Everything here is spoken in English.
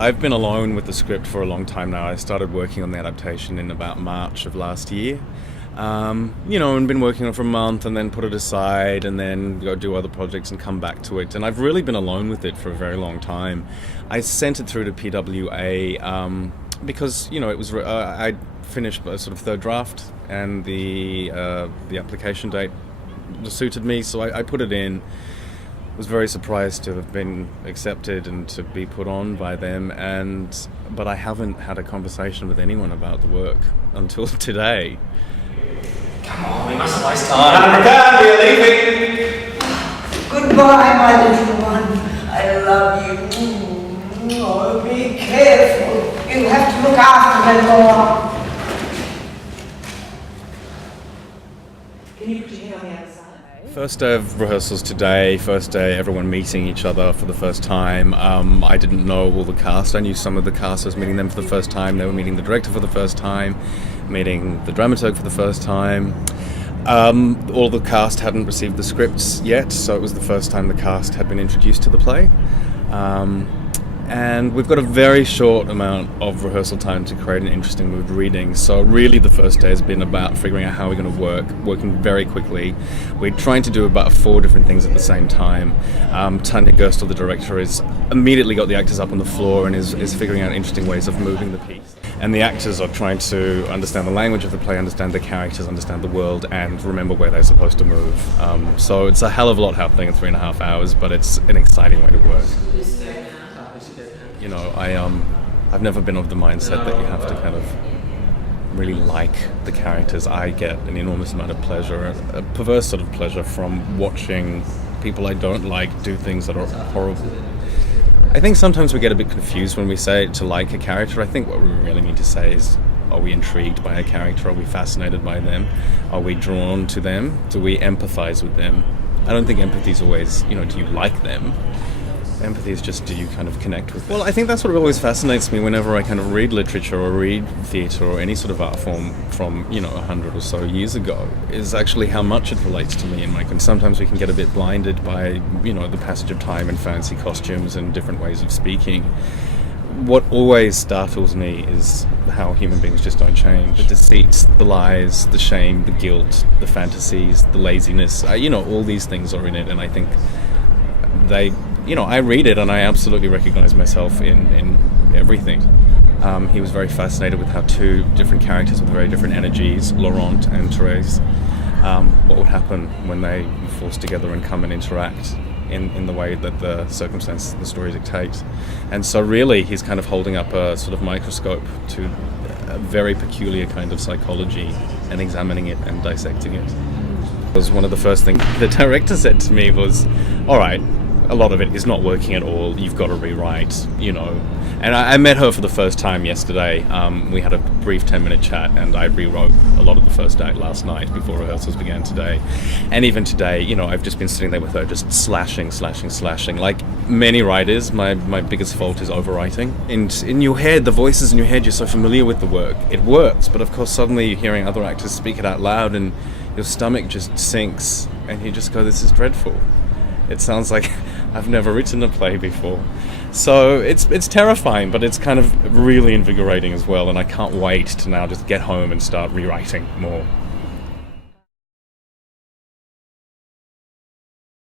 I've been alone with the script for a long time now. I started working on the adaptation in about March of last year. And been working on it for a month and then put it aside and then go do other projects and come back to it. And I've really been alone with it for a very long time. I sent it through to PWA because, it was I'd finished a sort of third draft and the application date suited me, so I put it in. Was very surprised to have been accepted and to be put on by them, but I haven't had a conversation with anyone about the work until today. Come on, we mustn't waste time. Raquin, we're leaving. Goodbye, my little one. I love you. Oh, be careful. You have to look after them more. Can you put your head on the other side? First day of rehearsals today, first day everyone meeting each other for the first time. I didn't know all the cast. I knew some of the cast. I was meeting them for the first time. They were meeting the director for the first time, meeting the dramaturg for the first time. All the cast hadn't received the scripts yet, so it was the first time the cast had been introduced to the play. And we've got a very short amount of rehearsal time to create an interesting mood reading. So really the first day has been about figuring out how we're going to working very quickly. We're trying to do about 4 different things at the same time. Tanya Gerstel, the director, is immediately got the actors up on the floor and is figuring out interesting ways of moving the piece. And the actors are trying to understand the language of the play, understand the characters, understand the world, and remember where they're supposed to move. So it's a hell of a lot happening in 3.5 hours, but it's an exciting way to work. I've never been of the mindset that you have to kind of really like the characters. I get an enormous amount of pleasure, a perverse sort of pleasure, from watching people I don't like do things that are horrible. I think sometimes we get a bit confused when we say to like a character. I think what we really need to say is, are we intrigued by a character? Are we fascinated by them? Are we drawn to them? Do we empathize with them? I don't think empathy is always, do you like them? Empathy is just, do you kind of connect with them? Well, I think that's what always fascinates me whenever I kind of read literature or read theatre or any sort of art form from, 100 or so years ago, is actually how much it relates to me. And sometimes we can get a bit blinded by, the passage of time and fancy costumes and different ways of speaking. What always startles me is how human beings just don't change. The deceits, the lies, the shame, the guilt, the fantasies, the laziness, all these things are in it, and I think they... I read it and I absolutely recognize myself in everything. He was very fascinated with how 2 different characters with very different energies, Laurent and Thérèse, what would happen when they were forced together and come and interact in the way that the circumstances of the story dictate. And so really he's kind of holding up a sort of microscope to a very peculiar kind of psychology and examining it and dissecting it. It was one of the first things the director said to me was, all right, a lot of it is not working at all, you've got to rewrite, And I met her for the first time yesterday. We had a brief 10-minute chat and I rewrote a lot of the first act last night before rehearsals began today. And even today, I've just been sitting there with her just slashing. Like many writers, my biggest fault is overwriting. And in your head, the voices in your head, you're so familiar with the work, it works. But of course, suddenly you're hearing other actors speak it out loud and your stomach just sinks and you just go, this is dreadful. It sounds like I've never written a play before. So it's terrifying, but it's kind of really invigorating as well, and I can't wait to now just get home and start rewriting more.